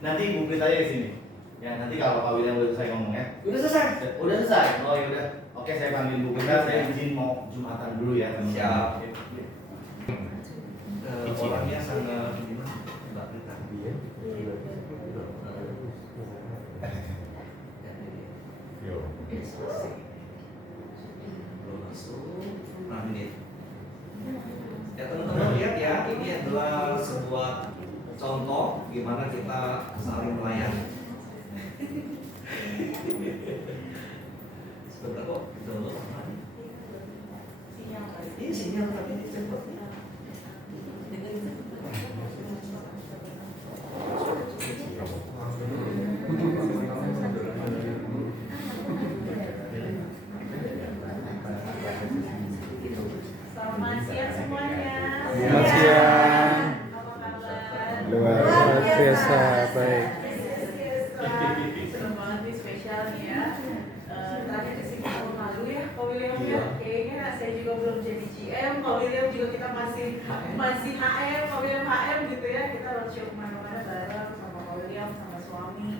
Nanti Ibu Pritanya ke sini. Ya, nanti kalau Pak William udah selesai ngomong ya. Udah selesai? Udah selesai. Oh ya udah. Oke, saya panggil Ibu Prita, saya izin mau Jumatan dulu ya, teman-teman. Siap. Orangnya sangat Mbak Prita. Nah ini ya teman-teman lihat ya, ini adalah sebuah contoh gimana kita saling melayani. Sebentar kok, download apa nih? Ini sinyal tapi ini cepat. Selamat siang semuanya. Selamat siang. Apa kabar? Luar biasa baik. Senang banget nih spesial nih ya. Terakhir kesini tahun lalu ya, Pak William ya. Kayaknya saya juga belum jadi GM, Pak William juga kita masih HM, Pak William HM gitu ya. Kita roadshow kemana-mana bareng sama Pak William, sama suami.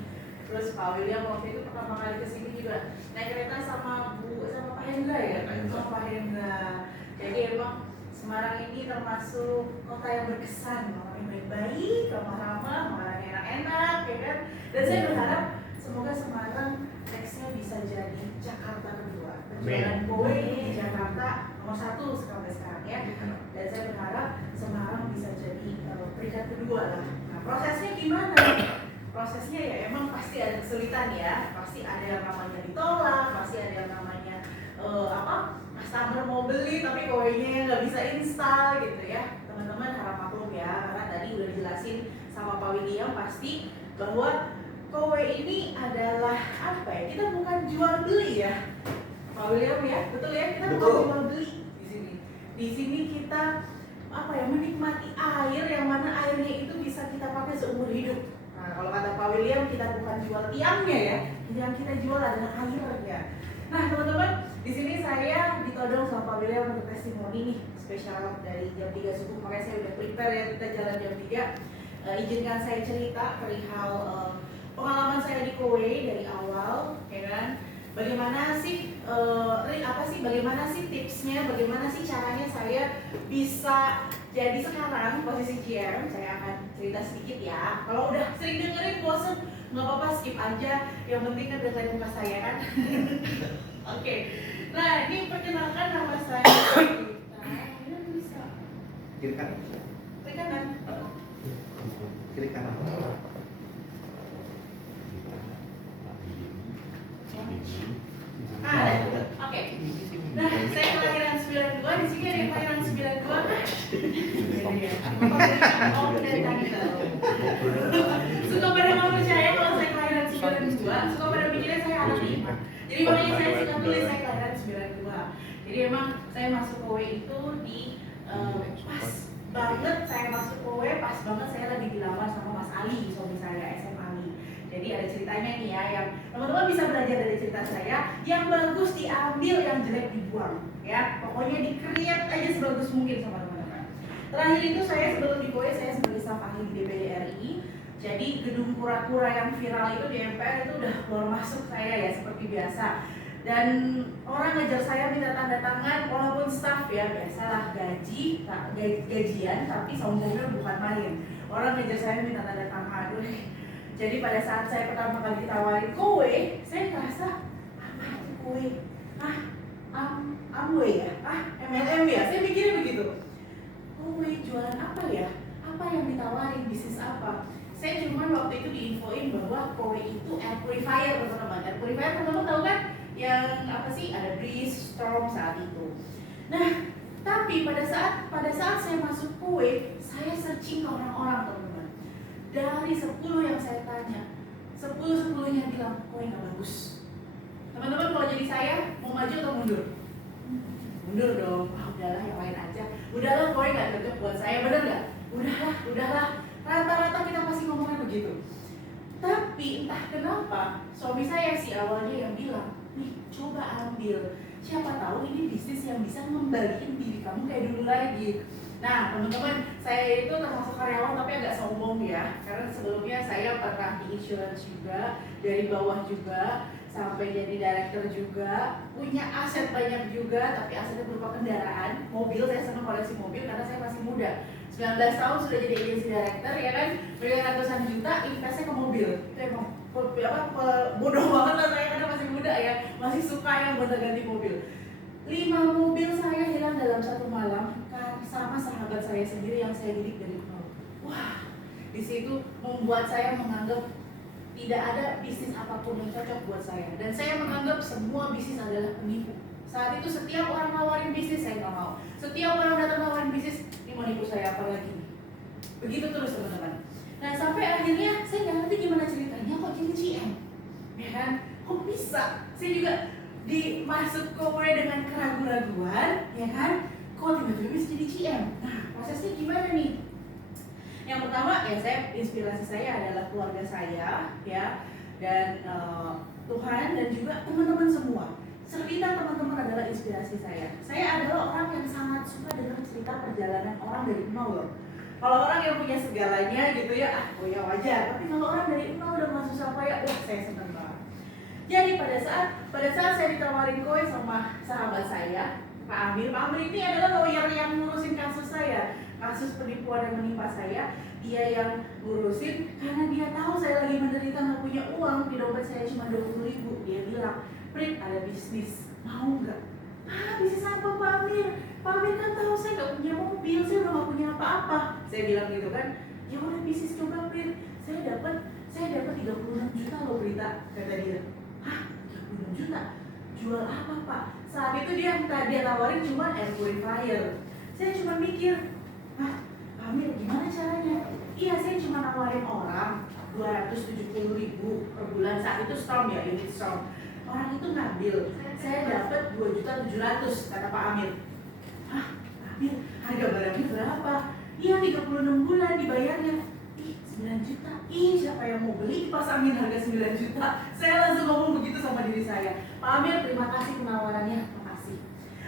Terus Pak William waktu itu pertama kali kesini juga naik kereta sama Pak Hendra ya, sama Pak Hendra. Jadi emang Semarang ini termasuk kota yang berkesan, orang yang baik-baik, ramah-ramah, makanan enak-enak, ya kan? Dan saya berharap semoga Semarang nextnya bisa jadi Jakarta kedua. Berjualan kue di Jakarta nomor 1 sampai sekarang ya. Dan saya berharap Semarang bisa jadi peringkat kedua lah. Nah, prosesnya gimana? Prosesnya ya emang pasti ada kesulitan ya, pasti ada yang namanya ditolak, pasti ada yang namanya customer mau beli tapi kuenya nggak bisa install gitu ya. Teman-teman harap maklum ya, karena tadi udah dijelasin sama Pak William pasti bahwa kue ini adalah apa ya, kita bukan jual beli ya Pak William ya, betul ya, kita bukan jual beli di sini. Di sini kita apa ya, menikmati air yang mana airnya itu bisa kita pakai seumur hidup. Nah, kalau kata Pak William, kita bukan jual tiangnya ya, yang kita jual adalah airnya. Nah teman-teman, di sini saya ditodong sama Pak William untuk testimoni nih spesial dari jam 3 subuh, makanya saya udah prepare ya, kita jalan jam 3. Izinkan saya cerita perihal pengalaman saya di kue dari awal, ya kan? Bagaimana sih bagaimana sih tipsnya, bagaimana sih caranya saya bisa jadi sekarang posisi GM. Saya akan cerita sedikit ya. Kalau udah sering dengerin bosen, nggak apa-apa, skip aja. Yang penting kan udah muka saya kan. Oke. Nah ini perkenalkan nama saya. Kiri kanan. Kiri kanan. Kiri kanan. Oke. Nah, saya kelahiran 92, di sini ada yang kelahiran 92 kan? Oh, udah tanggal. Suka pada nggak percaya kalau saya kelahiran 92, suka pada mikirnya saya anak 5. Jadi makanya saya suka tulis saya kelahiran 92. Jadi emang saya masuk kowe itu di pas banget saya masuk kowe, pas banget saya lagi dilamar sama Mas Ali, suami saya, SM Ali. Jadi ada ceritanya nih ya, yang teman-teman bisa belajar dari cerita saya. Yang bagus diambil, yang jelek dibuang ya. Pokoknya di-create aja sebagus mungkin sama teman-teman. Terakhir itu saya sebelum di kowe, saya sebagai staf ahli di DPD RI. Jadi gedung kura-kura yang viral itu di MPR itu udah keluar masuk saya ya, seperti biasa. Dan orang ngejar saya minta tanda tangan, walaupun staf ya, biasalah gajian, tapi sombongnya bukan main. Orang ngejar saya minta tanda tangan. Jadi pada saat saya pertama kali ditawarin kue, saya ngerasa apa itu kue? Amway ya? MLM ya? Saya mikirnya begitu. Kue jualan apa ya? Apa yang ditawarin? Bisnis apa? Saya cuma waktu itu diinfoin bahwa kue itu air purifier teman-teman. Air purifier teman-teman tahu kan? Yang apa sih? Ada Breeze, Storm saat itu. Nah, tapi pada saat saya masuk kue, saya searching ke orang-orang teman-teman. Dari 10 yang saya tanya, 10-10-nya bilang kue nggak bagus. Teman-teman kalau jadi saya mau maju atau mundur? Mundur dong. Udahlah yang lain aja. Udahlah kue nggak cocok buat saya, bener nggak? Udahlah. Rata-rata kita pasti ngomongnya begitu. Tapi entah kenapa suami saya sih awalnya yang bilang, nih coba ambil. Siapa tahu ini bisnis yang bisa ngembaliin diri kamu kayak dulu lagi. Nah teman-teman, saya itu termasuk karyawan tapi agak sombong ya, karena sebelumnya saya pernah di insurance juga, dari bawah juga, sampai jadi director juga, punya aset banyak juga, tapi asetnya berupa kendaraan, mobil. Saya senang koleksi mobil karena saya masih muda, 19 tahun sudah jadi agency director ya kan, berikan ratusan juta, investnya ke mobil. Itu emang bodoh banget lah saya karena masih muda ya, masih suka yang gonta-ganti mobil. 5 mobil saya hilang dalam satu malam sama sahabat saya sendiri yang saya didik dari nol. Wah, di situ membuat saya menganggap tidak ada bisnis apapun yang cocok buat saya, dan saya menganggap semua bisnis adalah penipu. Saat itu setiap orang nawarin bisnis saya nggak mau, setiap orang datang nawarin bisnis ini mau nipu saya apa lagi. Begitu terus teman-teman. Nah sampai akhirnya saya nggak ngerti gimana ceritanya kok jadi GM, ya kan? Kok bisa? Saya juga dimasuk kowe dengan keraguan-raguan, ya kan? Kok tiba-tiba bisa jadi GM? Nah prosesnya gimana nih? Yang pertama ya, inspirasi saya adalah keluarga saya ya, dan Tuhan dan juga teman-teman semua. Cerita teman-teman adalah inspirasi saya. Saya adalah orang yang sangat suka dengar cerita perjalanan orang dari nol. Kalau orang yang punya segalanya gitu ya, oh ya wajar. Tapi kalau orang dari nol udah masuk sampai ya, wah saya senang banget. Jadi pada saat saya ditawarin kowe sama sahabat saya, Pak Amir. Pak Amir ini adalah lawyer yang ngurusin kasus saya, kasus penipuan yang menimpa saya. Dia yang ngurusin karena dia tahu saya lagi menderita nggak punya uang, di dompet saya cuma 20.000. Dia bilang, Prit, ada bisnis, mau nggak? Ah, bisnis apa Pak Amir? Pak Amir kan tahu saya nggak punya mobil, saya udah nggak punya apa-apa. Saya bilang gitu kan, ya udah bisnis coba Prit. Saya dapat 36 juta loh berita, kata dia. Hah, 36 juta? Jual apa Pak? Saat itu dia tawarin cuma air purifier. Saya cuma mikir, Pak Amir gimana caranya? Iya, saya cuma nawarin orang 270.000 per bulan. Saat itu storm ya, unit storm. Orang itu ngambil, saya dapat 2.700.000 kata Pak Amir. Hah, Amir, harga barangnya berapa? Iya, 36 bulan dibayarnya. Ih, 9 juta. Ih, siapa yang mau beli pas Amir harga 9 juta? Saya langsung ngomong begitu sama diri saya. Pak Amir, terima kasih penawarannya. Makasih.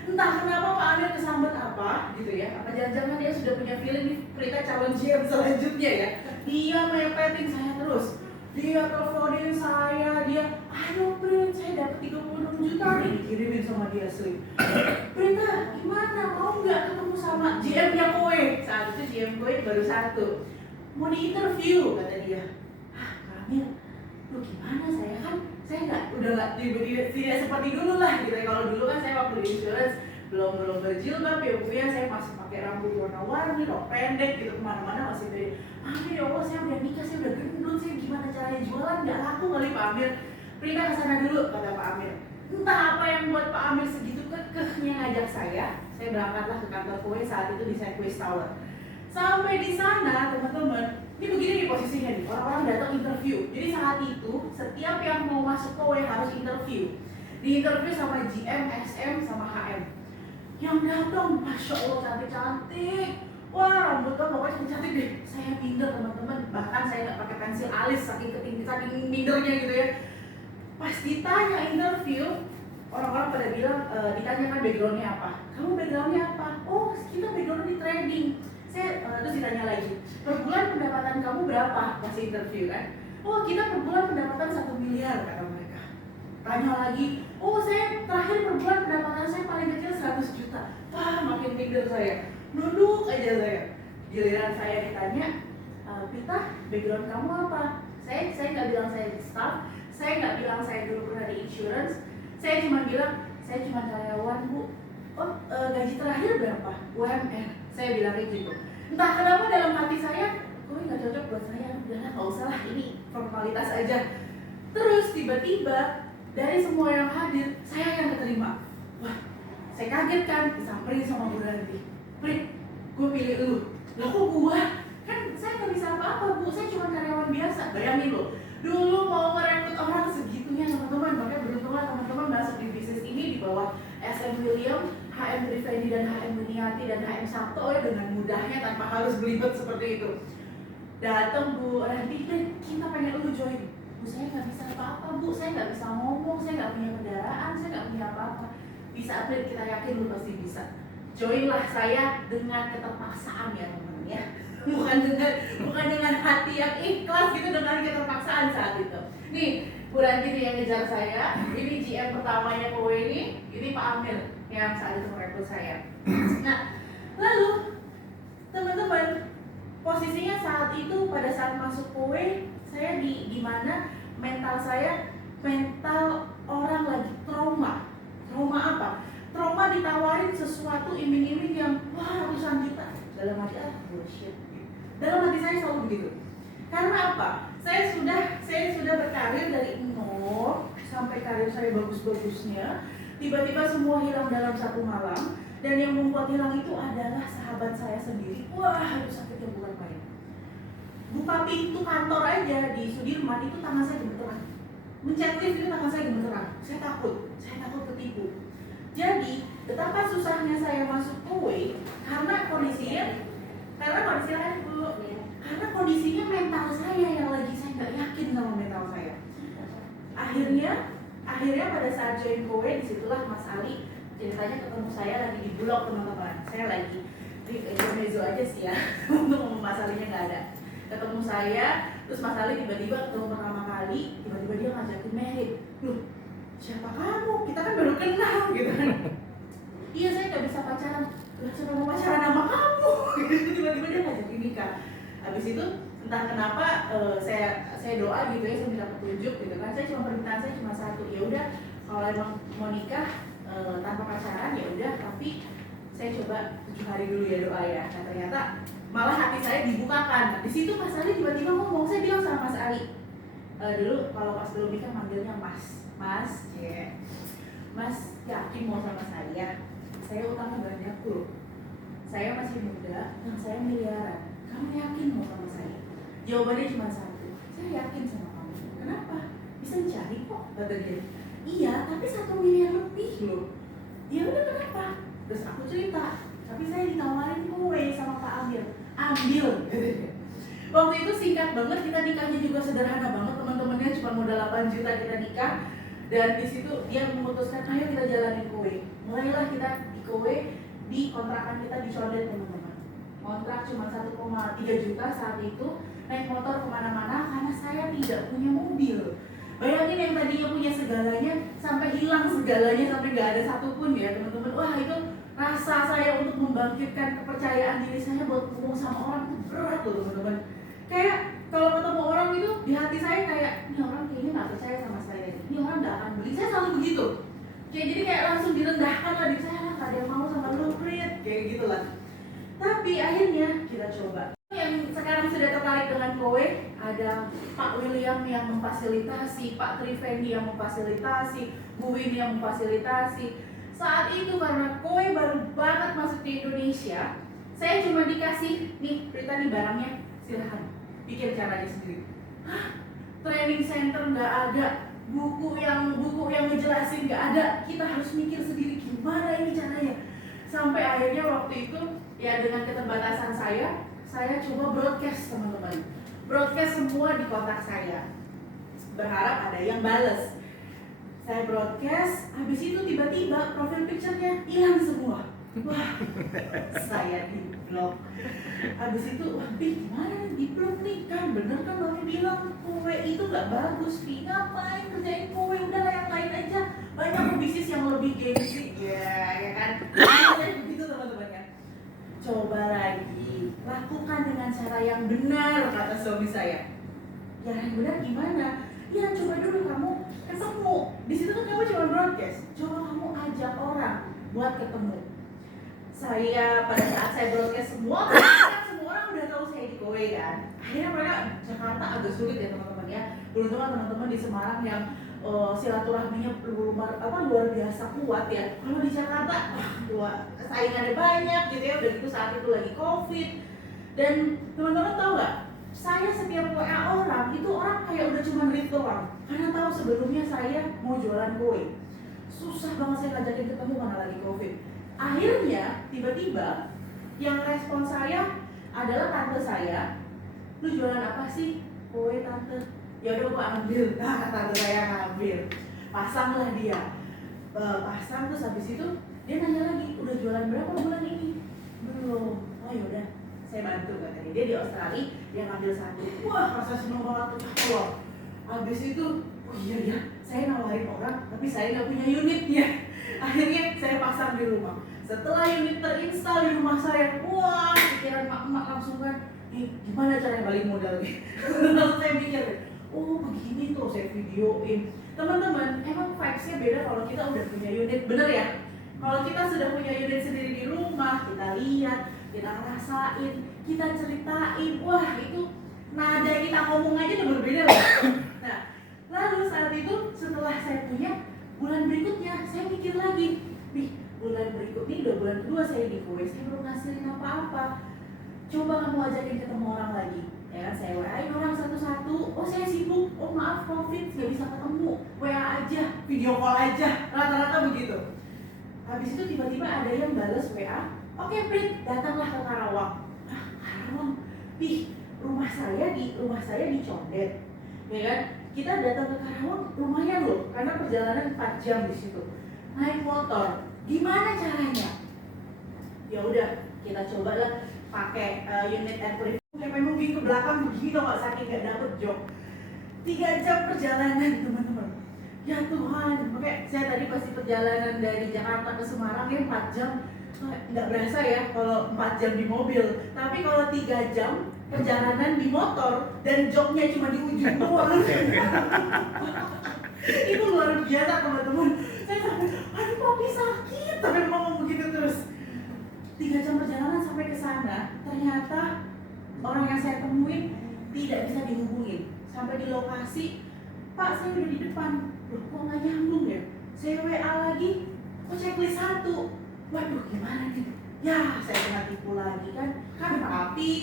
Entah kenapa Pak Amir kesambet apa gitu ya. Apa jangan-jangan dia sudah punya feeling nih Prita calon GM selanjutnya ya. Dia mepetin saya terus. Dia teleponin saya, ayo Prit, saya dapat 36 juta nih, dikirimin sama dia slip. Prita, gimana? Mau nggak ketemu sama GM-nya kowe? Saat itu GM kowe baru 1. Mau di interview, kata dia. Ah, Kamil, lu gimana? Saya udah nggak tidak seperti dulu lah gitu ya. Kalau dulu kan saya waktu di insurance belum berjilbab ya Bu ya, saya masih pakai rambut warna-warni, rok pendek gitu, kemana-mana masih dari Amir, ya Allah saya udah nikah, saya udah gendut, saya gimana caranya jualan, nggak laku kali Pak Amir. Prita kesana dulu, kata Pak Amir. Entah apa yang buat Pak Amir segitu kekehnya ngajak saya berangkatlah ke kantor kowe saat itu di Sandwich Tower. Sampai di sana teman-teman, ini begini nih posisinya nih, orang-orang datang interview. Jadi saat itu setiap yang mau masuk kowe harus interview. Di interview sama GM, SM, sama HM. Yang datang, Masya Allah cantik-cantik. Wah, rambutnya pokoknya cantik deh. Saya minder teman-teman. Bahkan saya nggak pakai pensil alis saking mindernya gitu ya. Pas ditanya interview, orang-orang pada bilang, ditanyakan backgroundnya apa. Kamu backgroundnya apa? Oh, kita background di trading. Terus ditanya lagi, per bulan pendapatan kamu berapa? Masih interview kan? Oh, kita per bulan pendapatan 1 miliar kata mereka. Tanya lagi, oh saya terakhir per bulan pendapatan saya paling kecil 100 juta. Wah, makin minder saya. Nunduk aja saya. Giliran saya ditanya, Pita, background kamu apa? Saya nggak bilang saya staff, saya nggak bilang saya dulu pernah di insurance. Saya cuma bilang, saya cuma karyawan Bu. Oh, gaji terakhir berapa? UMR. Saya bilang kayak gitu. Entah kenapa dalam hati saya, kok nggak cocok buat saya. Udahlah, nggak usah lah, ini formalitas aja. Terus tiba-tiba dari semua yang hadir, saya yang keterima. Wah, saya kaget kan, disamperin sama Bu Ranti. Prit, gue pilih lu. Lah kok gua? Kan saya nggak bisa apa-apa Bu, saya cuma karyawan biasa. Bayangin loh, dulu mau merekrut orang segitunya teman-teman. Makanya beruntunglah teman-teman masuk di bisnis ini di bawah SM William, HM Rifendi dan HM Buniati dan HM Sabto ya, dengan mudahnya tanpa harus belibet seperti itu. Datang Bu Ranti, kita pengen lu join. Bu, saya nggak bisa apa-apa Bu, saya nggak bisa ngomong, saya nggak punya kendaraan, saya nggak punya apa-apa. Bisa Prit, kita yakin lu pasti bisa. Joinlah saya dengan keterpaksaan ya teman-teman. ya. bukan dengan hati yang ikhlas gitu, dengan keterpaksaan saat itu. Nih, Bu Ranti nih yang ngejar saya. Ini GM pertamanya kowe ini Pak Amir yang saat itu merekrut saya. Nah, lalu teman-teman, posisinya saat itu pada saat masuk kowe, saya di mana mental saya mental orang lagi trauma. Trauma apa? Trauma ditawarin sesuatu iming-iming yang wah ratusan juta. Dalam hati bullshit. Dalam hati saya selalu begitu. Karena apa? Saya sudah berkarir dari nol sampai karir saya bagus-bagusnya. Tiba-tiba semua hilang dalam satu malam, dan yang membuat hilang itu adalah sahabat saya sendiri. Wah, itu sakitnya bukan main. Buka pintu kantor aja di Sudirman itu tangan saya gemeteran. Mencet lift itu tangan saya gemeteran. Saya takut ketipu. Jadi, betapa susahnya saya masuk kowe karena kondisinya mental saya yang lagi saya nggak yakin sama mental saya. Akhirnya pada saat join kowe, disitulah Mas Ali ceritanya ketemu saya lagi di blog, teman-teman. Saya lagi di intermezzo aja sih ya untuk Mas Alinya nggak ada. Ketemu saya, terus Mas Ali tiba-tiba ketemu pertama kali, tiba-tiba dia ngajakin merit. Loh, siapa kamu? Kita kan baru kenal gitu kan. Iya, saya nggak bisa pacaran. Lah, siapa mau pacaran sama kamu? Tiba-tiba dia ngajakin nikah. Habis itu entah kenapa saya doa gitu ya, saya minta petunjuk gitu kan. Permintaan saya cuma satu, ya udah kalau emang mau nikah tanpa pacaran ya udah, tapi saya coba 7 hari dulu ya doa ya. Nah ternyata malah hati saya dibukakan. Di situ Mas Ali tiba-tiba ngomong, saya bilang sama Mas Ali, dulu kalau pas belum nikah manggilnya Mas yakin mau sama saya utangnya banyak tuh, saya masih muda dan saya miliaran, kamu yakin mau sama saya? Jawabannya cuma satu, saya yakin sama kamu. Kenapa? Bisa cari kok, kata dia. Iya, tapi 1 miliar lebih loh. Ya udah, kenapa? Terus aku cerita, tapi saya ditawarin kowe sama Pak Amir, ambil. Waktu itu singkat banget, kita nikahnya juga sederhana banget, teman-temannya cuma modal 8 juta kita nikah. Dan di situ dia memutuskan, ayo kita jalanin kowe. Mulailah kita di kowe, di kontrakan kita di Condet, teman-teman. Kontrak cuma 1,3 juta saat itu, naik motor kemana-mana karena saya tidak punya mobil. Bayangin yang tadinya punya segalanya, sampai hilang segalanya, sampai nggak ada satupun ya teman-teman. Wah, itu rasa saya untuk membangkitkan kepercayaan diri saya buat ngomong sama orang itu berat loh teman-teman. Kayak kalau ketemu orang itu, di hati saya kayak, ini orang kayaknya nggak percaya sama saya, ini orang nggak akan beli. Saya selalu begitu. Jadi kayak langsung direndahkan lah di saya, lah nggak ada yang mau sama lu, Prit, kayak gitu lah. Tapi akhirnya kita coba. Yang sekarang sudah tertarik dengan kowe, ada Pak William yang memfasilitasi, Pak Triveni yang memfasilitasi, Bu Winnie yang memfasilitasi. Saat itu karena kowe baru banget masuk ke Indonesia, saya cuma dikasih, nih Prita nih barangnya, silahkan pikir caranya sendiri. Hah? Training center nggak ada, buku yang ngejelasin nggak ada, kita harus mikir sendiri gimana ini caranya. Sampai akhirnya waktu itu ya dengan keterbatasan saya coba broadcast teman-teman, broadcast semua di kontak saya, berharap ada yang bales. Saya broadcast, habis itu tiba-tiba profil picture-nya hilang semua. Wah, saya di blok. Habis itu, wah, gimana nih di blok nih? Kan bener kan Mami bilang kowe itu gak bagus, Pi. Ngapain kerjain kowe? Udah yang lain aja. Banyak bisnis yang lebih gengsi. Ya kan? Begitu teman-teman kan. Coba lagi, lakukan dengan cara yang benar, kata suami saya. Ya yang benar gimana? Ya coba dulu kamu ketemu. Di situ kan kamu cuma broadcast. Coba kamu ajak orang buat ketemu. Saya pada saat saya broadcast semua orang udah tahu saya di kowe kan. Akhirnya mereka Jakarta agak sulit ya teman-teman ya. Dulu teman-teman di Semarang yang silaturahminya luar biasa kuat ya. Kalau di Jakarta, saingannya banyak gitu ya. Udah gitu saat itu lagi COVID. Dan teman-teman tahu nggak? Saya setiap WA orang itu orang kayak udah cuma read doang. Karena tahu sebelumnya saya mau jualan kue. Susah banget saya ngajakin ketemu mana lagi COVID. Akhirnya tiba-tiba yang respon saya adalah tante saya. Lu jualan apa sih? Kue tante. Ya udah gua ambil. Nah, tante saya ngambil. Pasanglah dia. Pasang terus habis itu dia nanya lagi, udah jualan berapa bulan ini? Belum. Oh yaudah, saya bantu katanya. Dia di Australia, dia ngambil satu. Wah, rasa seneng banget tuh. Wah, habis itu, oh iya ya, saya nawarin orang, tapi saya nggak punya unitnya. Akhirnya saya pasang di rumah. Setelah unit terinstal di rumah saya, wah, pikiran emak-emak langsung kan, gimana cara balik modal nih? Langsung saya mikir, oh begini tuh, saya videoin. Teman-teman, emang vibes-nya beda kalau kita udah punya unit, bener ya? Kalau kita sudah punya unit sendiri di rumah, kita lihat, kita rasain, kita ceritain, wah itu nada kita ngomong aja udah berbeda loh. Nah, lalu saat itu setelah saya punya, bulan berikutnya saya mikir lagi, nih bulan berikut ini udah bulan kedua saya di KW, saya belum ngasihin apa-apa. Coba kamu ajakin ketemu orang lagi, ya kan? Saya WA-in orang satu-satu. Oh saya sibuk, oh maaf COVID nggak bisa ketemu, WA aja, video call aja, rata-rata begitu. Habis itu tiba-tiba ada yang balas WA, oke Prit, datanglah ke Karawang. Ah Karawang, rumah saya di Condet, ya kan? Kita datang ke Karawang lumayan loh, karena perjalanan 4 jam di situ. Naik motor, gimana caranya? Ya udah, kita cobalah pakai unit air purifier. Kayak moving ke belakang begitu nggak, saking nggak dapet jok. 3 jam perjalanan teman-teman. Ya Tuhan, makanya saya tadi pasti perjalanan dari Jakarta ke Semarang ya 4 jam. Nggak berasa ya kalau 4 jam di mobil. Tapi kalau 3 jam perjalanan di motor dan joknya cuma di ujung doang. Itu luar biasa teman-teman. Saya sampai, aduh kok sakit, tapi ngomong begitu terus. 3 jam perjalanan sampai ke sana, ternyata orang yang saya temuin tidak bisa dihubungin. Sampai di lokasi, Pak saya udah di depan, loh kok nggak nyambung ya? Saya WA lagi, kok checklist 1. Waduh gimana nih? Ya saya kena tipu lagi kan papi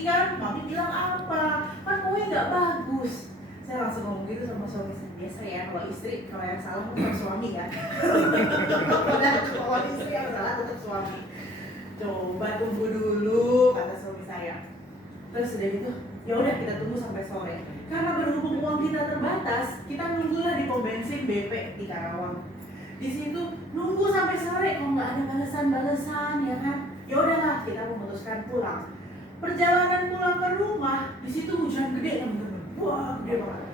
bilang apa? Kan kowe nggak bagus. Saya langsung ngomong gitu sama suami saya. Biasa ya, kalau istri, kalau yang salah tetap suami kan. Kalau istri yang salah tetap suami. Coba tunggu dulu, kata suami saya. Terus udah gitu, ya udah kita tunggu sampai sore. Karena berhubung uang kita terbatas, kita nunggulah di pom bensin BP di Karawang. Di situ nunggu sampai sore, kok nggak ada balasan ya kan? Ya udahlah, kita memutuskan pulang. Perjalanan pulang ke rumah, di situ hujan gede teman-teman. Wah, gede banget.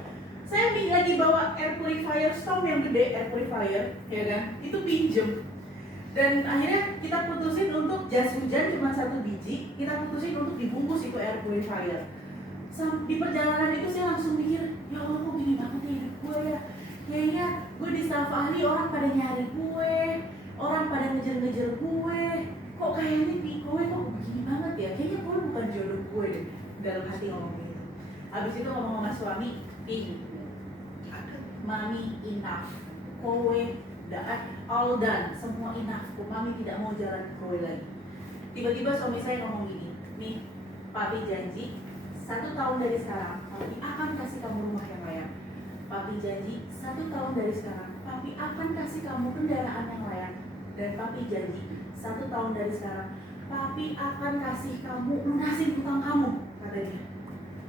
Saya lagi bawa air purifier storm yang gede, air purifier, ya kan? Itu pinjem. Dan akhirnya kita putusin untuk jas hujan cuma 1 biji, kita putusin untuk dibungkus itu air purifier. Di perjalanan itu saya langsung mikir, ya Allah kok gini banget ya hidup gue ya. Kayaknya gue di staf ahli orang pada nyari gue, orang pada ngejar-ngejar gue. Kok kayaknya gue kok begini banget ya, kayaknya gue bukan jodoh gue deh. Dalam hati ngomong gitu. Habis itu ngomong sama suami, mami enough, kowe all done, semua enough, mami tidak mau jalan kowe lagi. Tiba-tiba suami saya ngomong gini, nih papi janji 1 tahun dari sekarang papi akan kasih kamu rumah yang layak. Papi janji 1 tahun dari sekarang papi akan kasih kamu kendaraan yang layak. Dan papi janji 1 tahun dari sekarang papi akan kasih kamu lunasin hutang kamu, kata dia.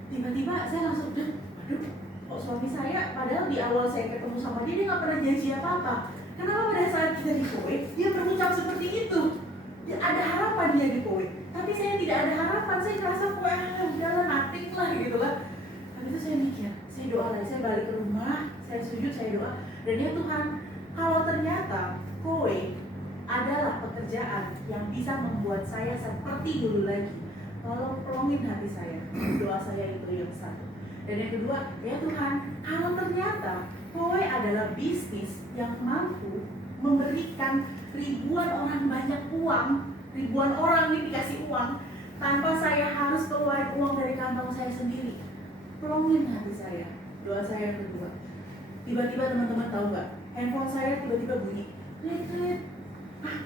Tiba-tiba saya langsung, aduh, kok suami saya padahal di awal saya ketemu sama dia nggak pernah janji apa-apa. Kenapa pada saat kita di kowe dia berucap seperti itu? Ya, ada harapan dia di kowe, tapi saya tidak ada harapan. Saya merasa kowe udahlah natik lah gitu lah. Habis itu saya mikir, saya doa lagi, saya balik ke rumah, saya sujud, saya doa, dan ya Tuhan, kalau ternyata kowe adalah pekerjaan yang bisa membuat saya seperti dulu lagi, tolong pelongin hati saya. Doa saya itu yang satu. Dan yang kedua, ya Tuhan, kalau ternyata kowe adalah bisnis yang mampu memberikan ribuan orang banyak uang, ribuan orang ini dikasih uang tanpa saya harus keluar uang dari kantong saya sendiri, pelongin hati saya. Doa saya yang kedua. Tiba-tiba teman-teman tahu nggak? Handphone saya tiba-tiba bunyi, klik.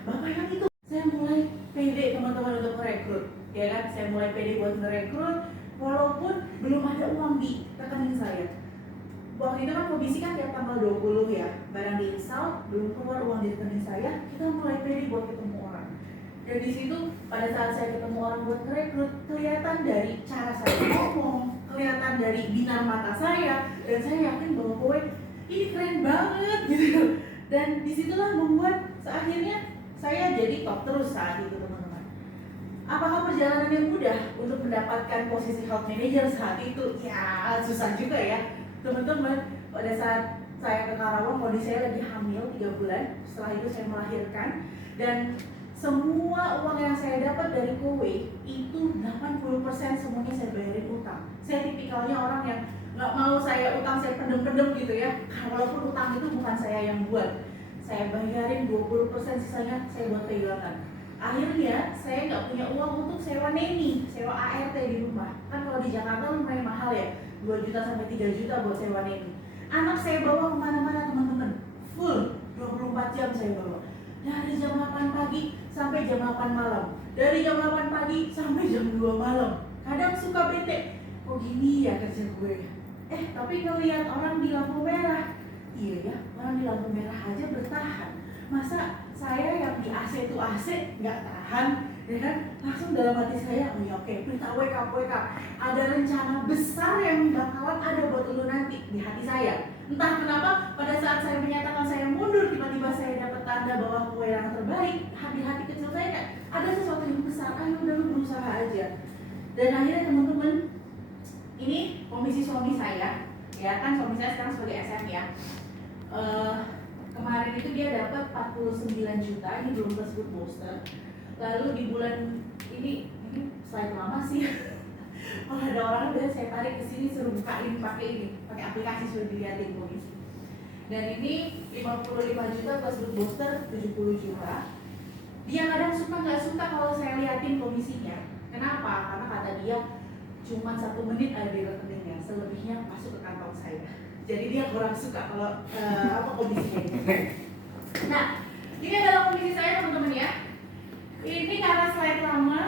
Bapak yang itu. Saya mulai pede teman-teman untuk merekrut, ya kan? Saya mulai pede buat merekrut, walaupun belum ada uang di rekening saya. Waktu itu kan komisi kan tiap tanggal 20 ya, barang diinstal, belum keluar uang di rekening saya, kita mulai pede buat ketemu orang. Dan di situ pada saat saya ketemu orang buat merekrut, kelihatan dari cara saya ngomong, kelihatan dari binar mata saya, dan saya yakin bahwa kowe ini keren banget gitu. Dan disitulah membuat akhirnya saya jadi top terus saat itu teman-teman. Apakah perjalanan yang mudah untuk mendapatkan posisi health manager saat itu? Ya susah juga ya teman-teman. Pada saat saya ke Karawang, kondisi saya lagi hamil 3 bulan. Setelah itu saya melahirkan, dan semua uang yang saya dapat dari kowe itu 80% semuanya saya bayarin utang. Saya tipikalnya orang yang nggak mau saya utang, saya pendem-pendem gitu ya. Walaupun utang itu bukan saya yang buat, saya bayarin 20%, sisanya saya buat pegangan. Akhirnya saya nggak punya uang untuk sewa neni, sewa ART di rumah. Kan kalau di Jakarta lumayan mahal ya, 2 juta sampai 3 juta buat sewa neni. Anak saya bawa kemana-mana teman-teman, full 24 jam saya bawa. Dari jam 8 pagi sampai jam 8 malam, dari jam 8 pagi sampai jam 2 malam. Kadang suka bete, kok gini ya kerja gue. Tapi ngelihat orang di lampu merah, iya ya, orang di lampu merah aja bertahan. Masa saya yang di AC itu AC nggak tahan, ya kan? Langsung dalam hati saya, oh ya oke, berita wake up, ada rencana besar yang bakalan ada buat lu nanti di hati saya. Entah kenapa pada saat saya menyatakan saya mundur, tiba-tiba saya dapat tanda bahwa gue yang terbaik. Di hati kecil saya kan ada sesuatu yang besar, ayo udah lu berusaha aja. Dan akhirnya teman-teman, ini komisi suami saya, ya kan suami saya sekarang sebagai SM ya. Kemarin itu dia dapat 49 juta, ini belum plus good booster. Lalu di bulan ini slide lama sih. Kalau ada orang udah saya tarik ke sini suruh bukain pakai aplikasi, suruh dilihatin komisi. Dan ini 55 juta plus good booster 70 juta. Dia kadang suka nggak suka kalau saya liatin komisinya. Kenapa? Karena kata dia cuma 1 menit ada di rekeningnya, selebihnya masuk ke kantong saya. Jadi dia kurang suka kalau komisinya ini. Nah, ini adalah komisi saya teman-teman ya. Ini karena slide lama,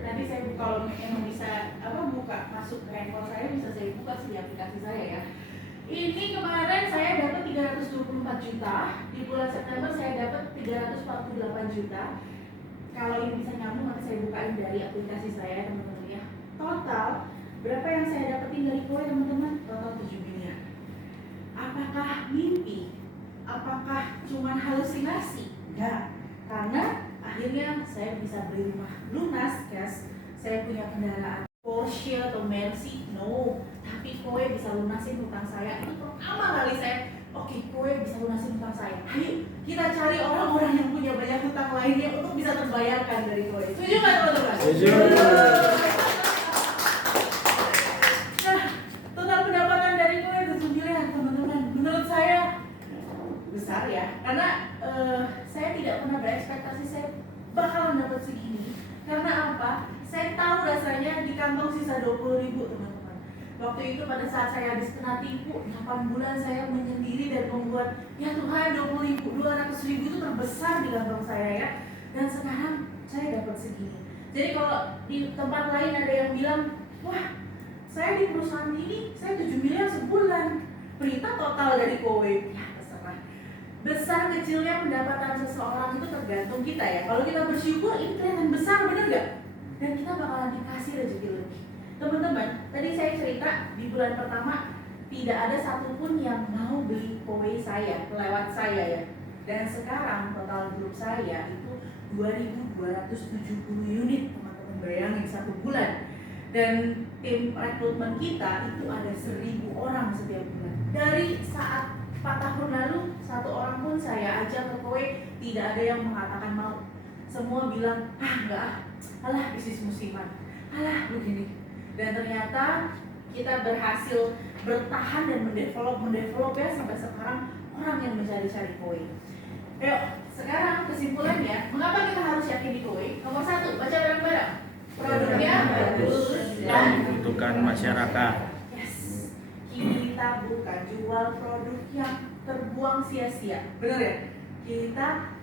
nanti saya buka, kalau memang bisa buka masuk ke handphone saya, bisa saya buka di aplikasi saya ya. Ini kemarin saya dapat 324 juta, di bulan September saya dapat 348 juta. Kalau ini bisa nyambung nanti saya bukain dari aplikasi saya teman-teman ya. Total berapa yang saya dapetin dari kowe teman-teman? Total 7 miliar. Apakah mimpi? Apakah cuma halusinasi? Enggak, karena akhirnya saya bisa beli rumah lunas cash. Saya punya kendaraan Porsche atau Mercy, no. Tapi kowe bisa lunasin hutang saya. Itu pertama kali saya, oke, kowe bisa lunasin hutang saya. Ayo kita cari orang-orang yang punya banyak hutang lainnya untuk bisa terbayarkan dari kowe. Setuju nggak teman-teman? Setuju. Nah, total pendapatan dari kowe 7 miliar teman-teman. Menurut saya besar ya, karena saya tidak pernah berekspektasi saya bakalan dapat segini. Karena apa? Saya tahu rasanya di kantong sisa 20.000 teman-teman. Waktu itu pada saat saya habis kena tipu 8 bulan saya menyendiri dan membuat, ya Tuhan, 20.000, 200.000 itu terbesar di kantong saya ya. Dan sekarang saya dapat segini. Jadi kalau di tempat lain ada yang bilang, wah saya di perusahaan ini saya 7 miliar sebulan. Berita total dari kowe, ya terserah. Besar kecilnya pendapatan seseorang itu tergantung kita ya. Kalau kita bersyukur ini kelihatan besar, bener gak? Dan kita bakalan dikasih rezeki lebih. Teman-teman, tadi saya cerita di bulan pertama tidak ada satupun yang mau beli kowe saya lewat saya ya. Dan sekarang total grup saya itu 2.270 unit teman-teman, bayangin 1 bulan. Dan tim rekrutmen kita itu ada 1.000 orang setiap bulan. Dari saat 4 tahun lalu, 1 orang pun saya ajak ke kowe, tidak ada yang mengatakan mau. Semua bilang, enggak, alah bisnis musiman, alah begini. Dan ternyata kita berhasil bertahan dan mendevelop ya sampai sekarang orang yang mencari-cari kowe. Ayo, sekarang kesimpulannya, mengapa kita harus yakin di kowe? Nomor 1, baca bareng-bareng. Produknya bagus dan Membutuhkan masyarakat. yes. Kita bukan jual produk yang terbuang sia-sia, benar ya? Kita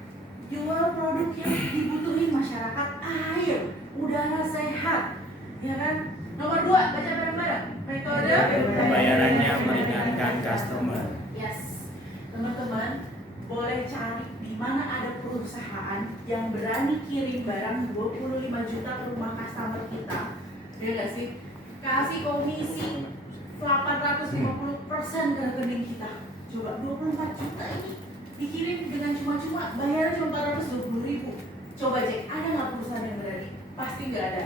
jual produk yang dibutuhin masyarakat, air, udara sehat, ya kan? Nomor 2, baca bareng-bareng. Metode Pembayarannya meringankan customer. yes. Teman-teman, boleh cari di mana ada perusahaan yang berani kirim barang 25 juta ke rumah customer kita, ya nggak sih? Kasih komisi 850% ke rekening kita. Coba 24 juta ini dikirim dengan cuma-cuma, bayar cuma 420.000. Coba cek, ada nggak perusahaan yang berani? pasti nggak ada.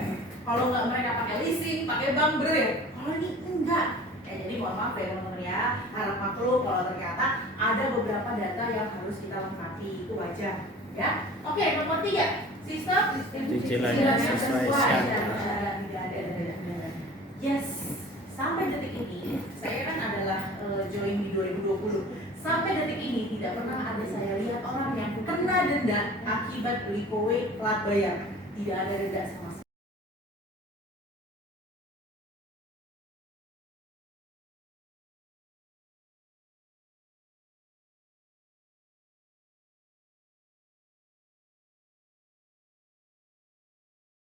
Kalau nggak mereka pakai leasing, pakai bank bener. Kalau ini enggak. Jadi mohon maaf ya teman-teman ya, harap maklum kalau ternyata ada beberapa data yang harus kita lengkapi, itu wajar ya. Oke, nomor 3, sistem Cicilannya sesuai syarat. Tidak ada. Yes, sampai detik ini saya kan adalah join di 2020. Sampai detik ini tidak pernah ada saya lihat orang yang kena denda akibat beli kowe plat bayar. Tidak ada denda sama